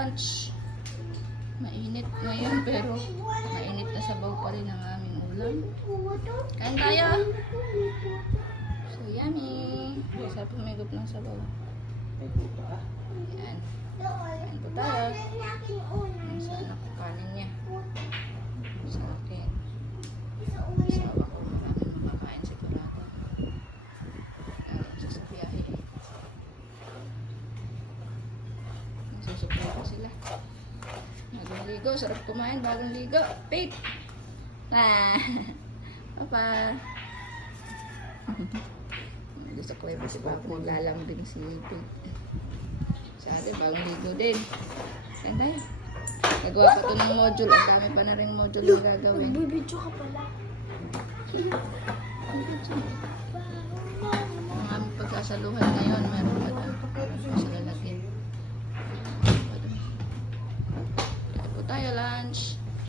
lunch. Mainit ngayon pero mainit na sabaw pa rin ang aming ulam. Kain tayo. So yummy. Sarap humigop ng sabaw. Yan. Kain po tayo. Sa anak ko kanin niya. Sa akin. Sawa ko maraming makakain sigurado. Sa biyahe. Nagsusupply ko sila. Bagong ligo. Sarap kumain. Bagong ligo. Pete! Papa! Gusto ko yung si Papa naglalambing si Pete. Sa atin, bagong ligo din. Kain tayo. Nagawa pa ito ng module. Ang dami pa na rin module na gagawin. Nagbibidyo ka pala. Ang aming pagkasaluhan ngayon, meron pa ito. Sa lalagyan. Kaya po tayo lunch.